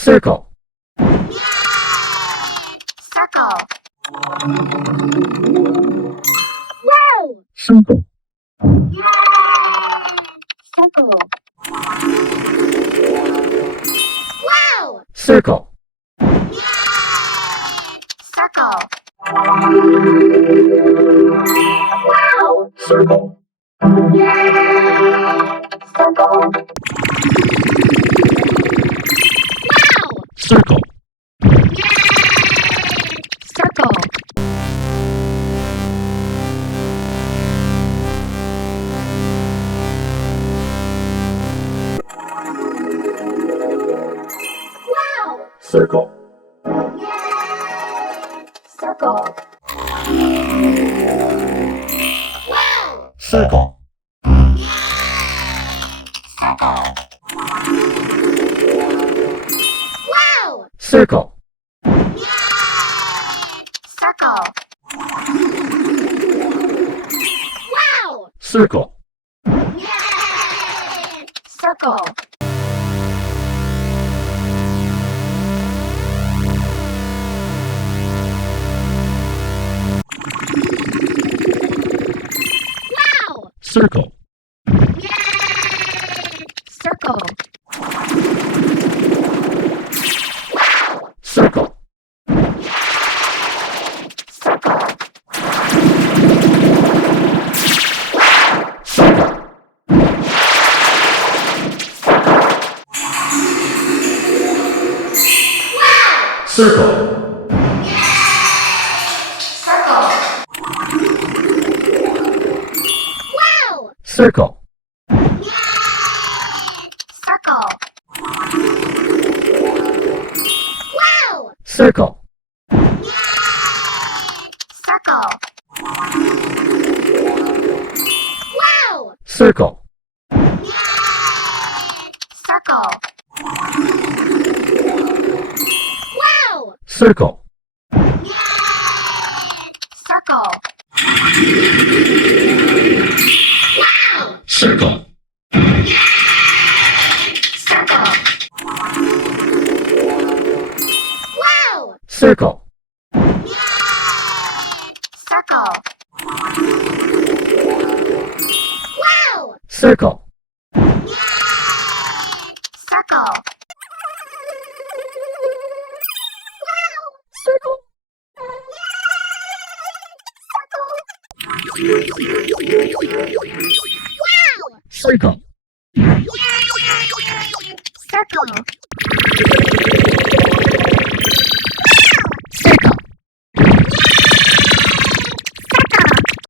Circle. Circle. Wow! Circle. Circle. Wow! Circle. Circle. Wow. Circle. Circle. Circle. Circle. Wow! Circle. Circle. Wow! Circle. Wow! Circle. Circle. Wow! Circle. Circle. Wow! Circle. Circle. Circle. Circle. Circle. Wow! Circle. Circle. Wow! Circle. Circle. Wow! Circle. Circle. Wow! Circle. Circle. Wow! Circle. Circle. Wow! Circle. Circle. Wow! Circle. Circle. Circle. Wow! Circle. Circle.